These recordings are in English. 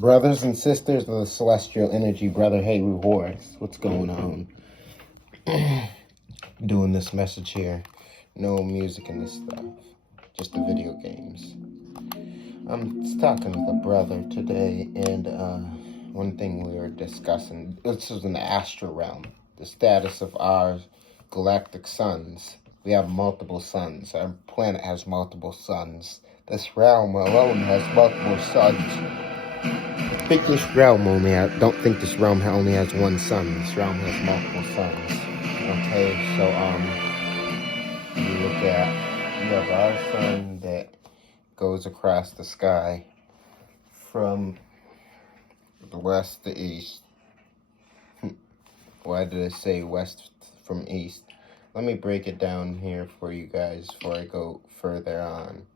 Brothers and sisters of the celestial energy, brother Hey Rewards. What's going on? Doing this message here. No music in this stuff. Just the video games. I'm talking with a brother today, and one thing we were discussing, this is an astral realm. The status of our galactic suns. We have multiple suns. Our planet has multiple suns. This realm alone has multiple suns. I think this realm don't think this realm only has one sun. This realm has multiple suns. Okay, so you have our sun that goes across the sky from the west to east. Why did I say west from east? Let me break it down here for you guys before I go further on.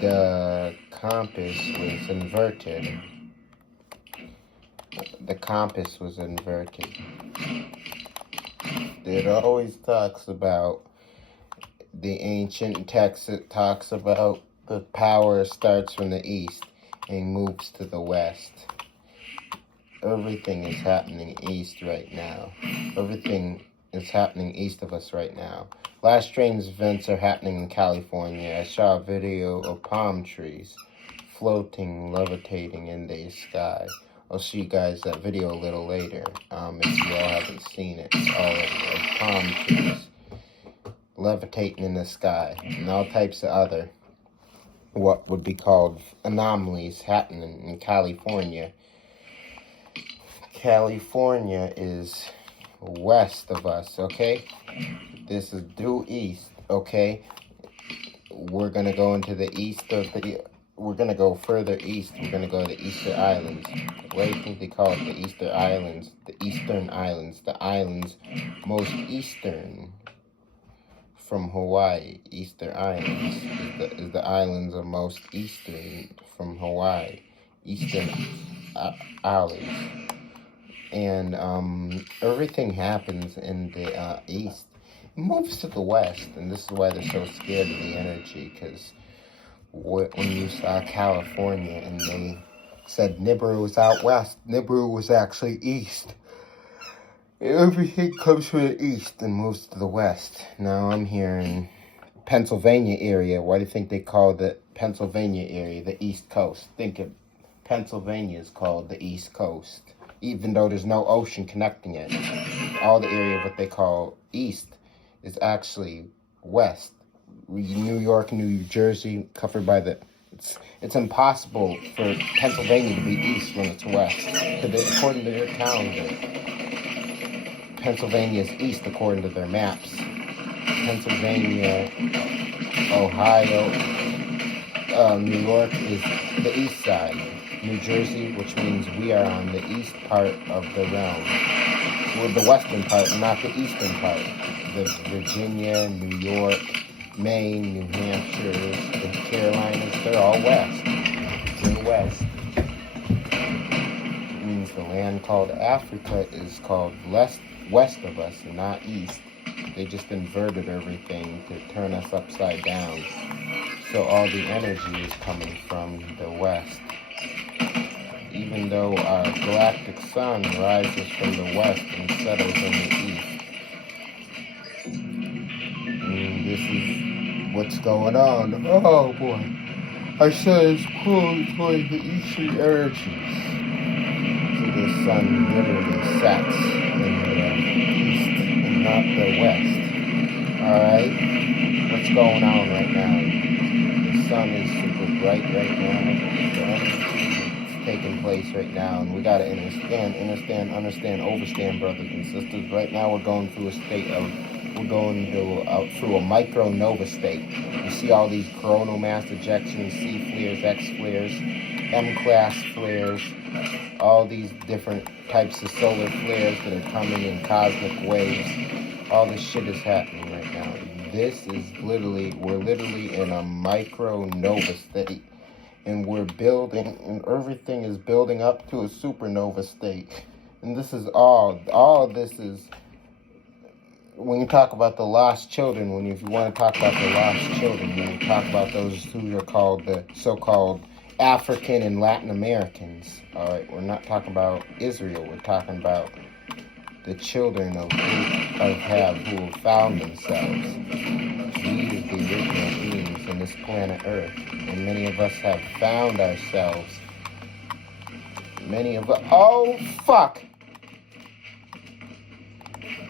The compass was inverted. It always talks about the ancient text. It talks about the power starts from the east and moves to the west. Everything is happening east right now. Everything is happening east of us right now. Last strange events are happening in California. I saw a video of palm trees floating, levitating in the sky. I'll show you guys that video a little later, if you all haven't seen it already, of palm trees levitating in the sky, and all types of other, what would be called anomalies happening in California. California is west of us, okay? This is due east, okay? We're going to go into the east of we're going to go further east. We're going to go to the Easter Islands. What do you think they call it? The Easter Islands. The Eastern Islands. The islands most eastern from Hawaii. Easter Islands is the islands are most eastern from Hawaii. Eastern Islands. And everything happens in the east. It moves to the west, and this is why they're so scared of the energy, because when you saw California and they said Nibiru was out west, Nibiru was actually east. Everything comes from the east and moves to the west. Now I'm here in Pennsylvania area. Why do you think they call the Pennsylvania area the East Coast? Think of Pennsylvania is called the East Coast, even though there's no ocean connecting it. All the area of what they call east is actually west. New York, New Jersey, covered by the... It's impossible for Pennsylvania to be east when it's west. According to their calendar, Pennsylvania is east according to their maps. Pennsylvania, Ohio, New York is the east side. New Jersey, which means we are on the east part of the realm. We're the western part, not the eastern part. The Virginia, New York, Maine, New Hampshire, the Carolinas, they're all west. They're west. It means the land called Africa is called west of us and not east. They just inverted everything to turn us upside down. So all the energy is coming from the west. Even though our galactic sun rises from the west and settles in the east. And this is what's going on. Oh boy. I said it's pulling toward the eastern energies. So the sun literally sets in the east and not the west. Alright? What's going on right now? The sun is super bright right now. Taking place right now, and we got to understand, overstand, brothers and sisters. Right now we're going through through a micronova state. You see all these coronal mass ejections, C flares, X flares, M class flares, all these different types of solar flares that are coming in cosmic waves. All this shit is happening right now. We're literally in a micronova state. And we're building, and everything is building up to a supernova state. And this is all of this is, when you talk about the lost children, if you want to talk about the lost children, when you talk about those who are called the so-called African and Latin Americans. All right, we're not talking about Israel. We're talking about the children of who have found themselves. We is the original beings in this planet Earth, and many of us have found ourselves. Oh fuck!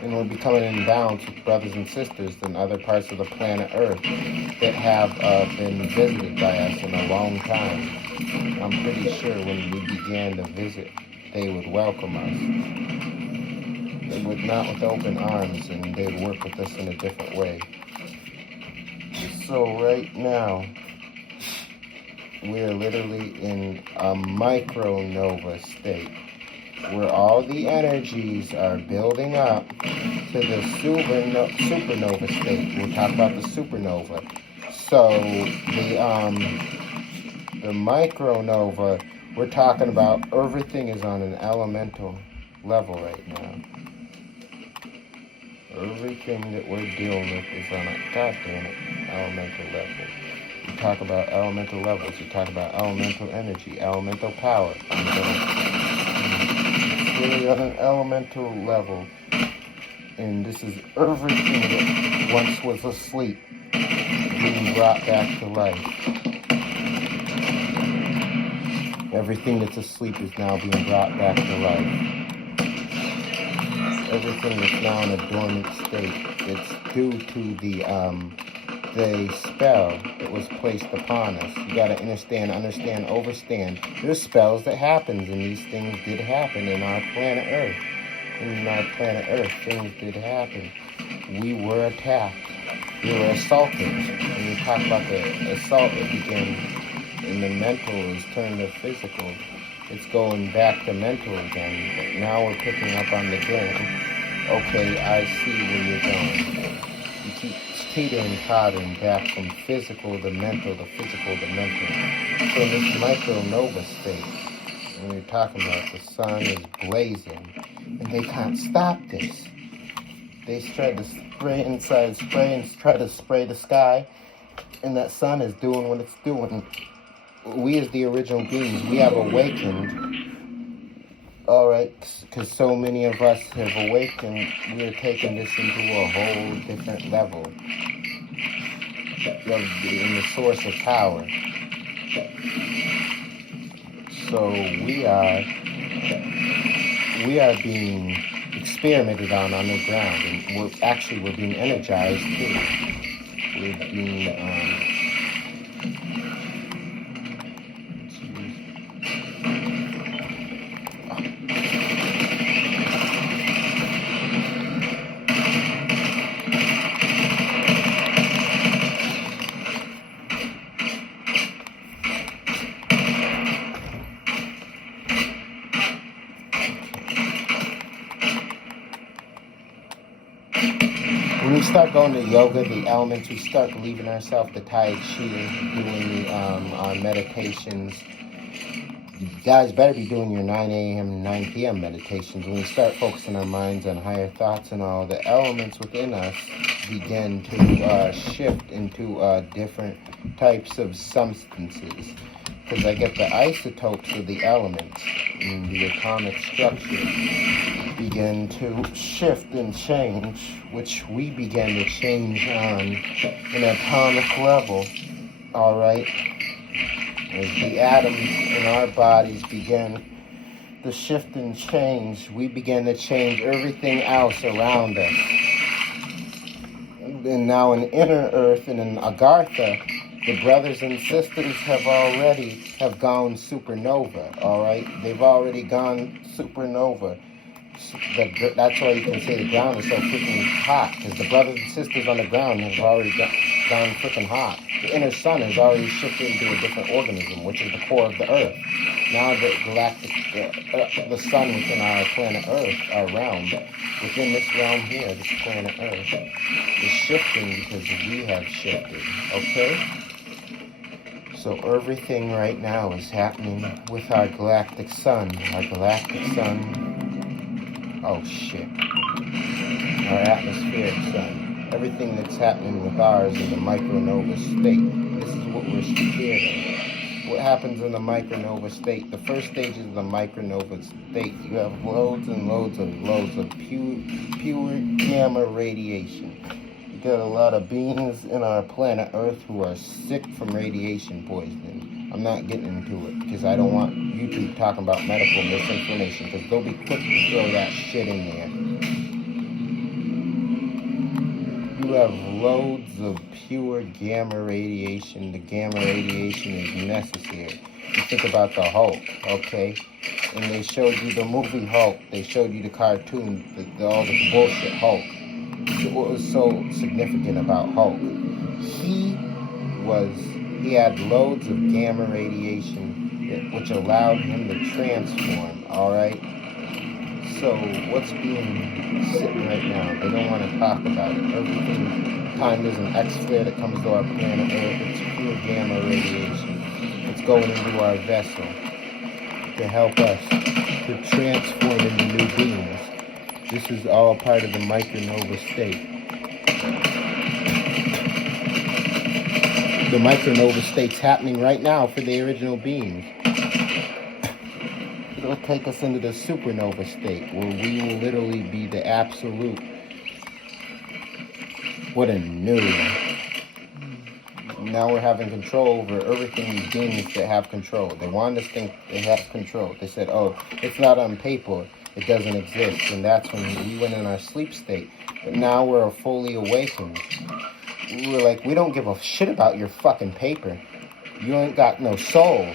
And we're becoming in balance with brothers and sisters in other parts of the planet Earth that have been visited by us in a long time. I'm pretty sure when we began to visit, they would welcome us. They would not with open arms, and they'd work with us in a different way. So right now, we're literally in a micronova state, where all the energies are building up to the supernova state. We'll talk about the supernova. So the micronova, we're talking about everything is on an elemental level right now. Everything that we're dealing with is on a goddamn elemental level. You talk about elemental levels. You talk about elemental energy, elemental power. It's really on an elemental level. And this is everything that once was asleep being brought back to life. Everything that's asleep is now being brought back to life. Everything that's now in a dormant state, it's due to the spell that was placed upon us. You gotta understand, overstand. There's spells that happens, and these things did happen in our planet Earth. In our planet Earth, things did happen. We were attacked. We were assaulted. When you talk about the assault that began in the mental is turned to physical. It's going back to mental again. But now we're picking up on the game. Okay, I see where you're going. You keep teetering, tottering back from physical to mental to physical to mental. So in this micronova state, when you're talking about the sun is blazing, and they can't stop this. They try to spray inside, try to spray the sky, and that sun is doing what it's doing. We as the original beings, we have awakened, all right, because so many of us have awakened. We're taking this into a whole different level in the source of power. So we are being experimented on the ground, and we're being energized too. We're being when we start going to yoga, the elements, we start believing ourselves, the Tai Chi, doing our meditations. You guys better be doing your 9 a.m., 9 p.m. meditations. When we start focusing our minds on higher thoughts and all, the elements within us begin to shift into different types of substances. Because I get the isotopes of the elements and the atomic structure begin to shift and change, which we begin to change on an atomic level, all right? As the atoms in our bodies begin to shift and change, we begin to change everything else around us. And now in Inner Earth and in Agartha, the brothers and sisters have gone supernova, all right? They've already gone supernova. That's why you can say the ground is so freaking hot, because the brothers and sisters on the ground have already gone freaking hot. The inner sun has already shifted into a different organism, which is the core of the Earth. Now the galactic, the sun within our planet Earth, our realm, within this realm here, this planet Earth, is shifting because we have shifted, okay? So everything right now is happening with our galactic sun. Our galactic sun, oh shit. Our atmospheric sun. Everything that's happening with ours in the micronova state. This is what we're scared of. what happens in the micronova state. The first stage is the micronova state. You have loads and loads of pure gamma radiation. You got a lot of beings in our planet Earth who are sick from radiation poisoning. I'm not getting into it because I don't want YouTube talking about medical misinformation, because they'll be quick to throw that shit in there. You have loads of pure gamma radiation. The gamma radiation is necessary. You think about the Hulk, okay? And they showed you the movie Hulk. They showed you the cartoon, all this bullshit Hulk. What was so significant about Hulk? He had loads of gamma radiation, which allowed him to transform, alright? So what's being sitting right now? They don't want to talk about it. Every time there's an X-flare that comes to our planet Earth, it's pure gamma radiation. It's going into our vessel to help us to transform into new beings. This is all part of the micronova state. The micronova state's happening right now for the original beings. It'll take us into the supernova state, where we will literally be the absolute. What a noob. Now we're having control over everything, these beings that have control. They wanted us to think they have control. They said, oh, it's not on paper. It doesn't exist. And that's when we went in our sleep state. But now we're fully awakened. We were like, we don't give a shit about your fucking paper. You ain't got no soul.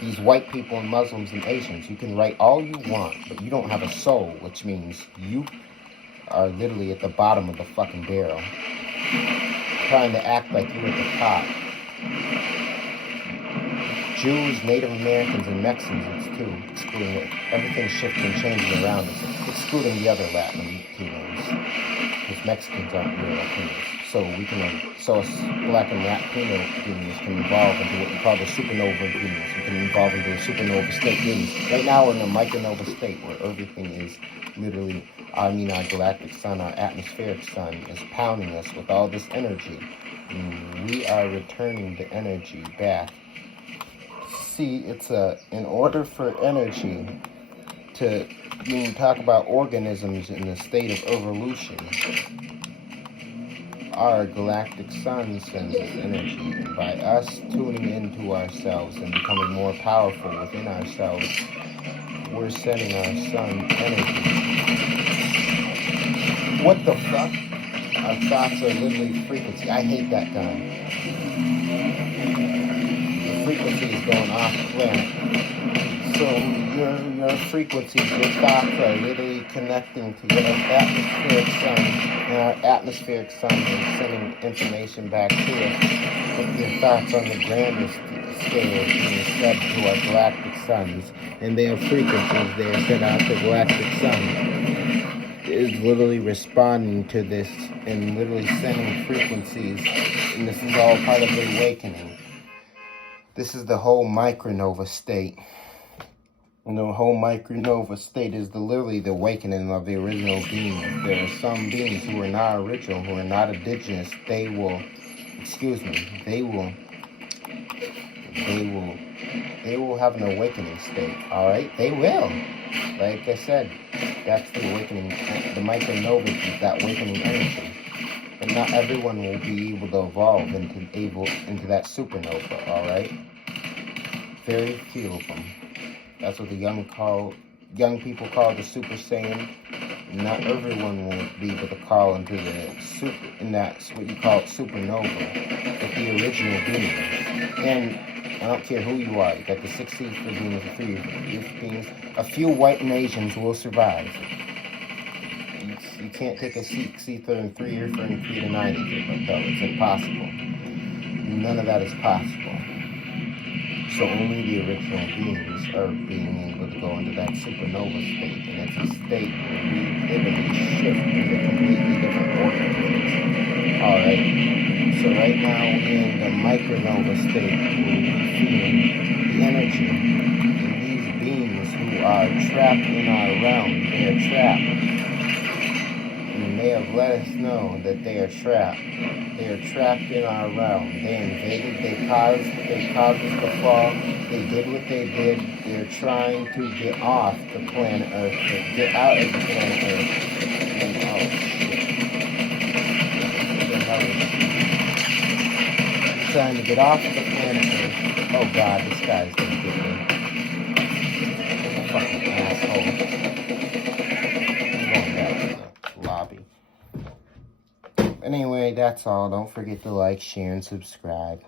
These white people and Muslims and Asians, you can write all you want, but you don't have a soul, which means you are literally at the bottom of the fucking barrel, trying to act like you're at the top. Jews, Native Americans, and Mexicans, it's too, excluding it. Everything's shifting and changing around us, excluding the other Latinos, because Mexicans aren't real Latinos. So we can, so us black and Latino beings can evolve into what we call the supernova beings. We can evolve into a supernova state beings. Right now we're in a micronova state where everything is literally, our galactic sun, our atmospheric sun is pounding us with all this energy. And we are returning the energy back. See, it's in order for energy to, when you talk about organisms in the state of evolution, our galactic sun sends us energy, and by us tuning into ourselves and becoming more powerful within ourselves, we're sending our sun energy. What the fuck? Our thoughts are literally frequency. I hate that gun. The frequency is going off planet. So your frequencies, your thoughts are literally connecting to your atmospheric sun, and our atmospheric sun is sending information back to us. But your thoughts on the grandest scale being sent to our galactic suns, and their frequencies they are sent out to the galactic sun is literally responding to this and literally sending frequencies, and this is all part of the awakening. This is the whole micronova state. And the whole micronova state is literally the awakening of the original beings. There are some beings who are not original, who are not indigenous. They will have an awakening state, alright? They will. Like I said, that's the awakening. The micronova is that awakening energy. But not everyone will be able to evolve into that supernova, alright? Very few of them. That's what the young people call the Super Saiyan. Not everyone will be able to call into the super, and that's what you call supernova, with the original beings. And I don't care who you are. You got the 6 ether beings, the 3 ether beings. A few white and Asians will survive. You can't take a 6 ether and 3 ether and create a 9 ether, but no, it's impossible. None of that is possible. So only the original beings are being able to go into that supernova state, and it's a state where we literally shift into completely different organisms. Alright, so right now we're in the micronova state where we're feeling the energy, and these beings who are trapped in our realm, they are trapped. And they have let us know that they are trapped. They are trapped in our realm. They invaded, they caused us to fall. They did what they did. They're trying to get off the planet Earth, to get out of the planet Earth. And, oh, shit. What the hell is she? Trying to get off of the planet Earth. Oh, God, this guy's gonna get me. Fucking asshole. I'm going back to the lobby. Anyway, that's all. Don't forget to like, share, and subscribe.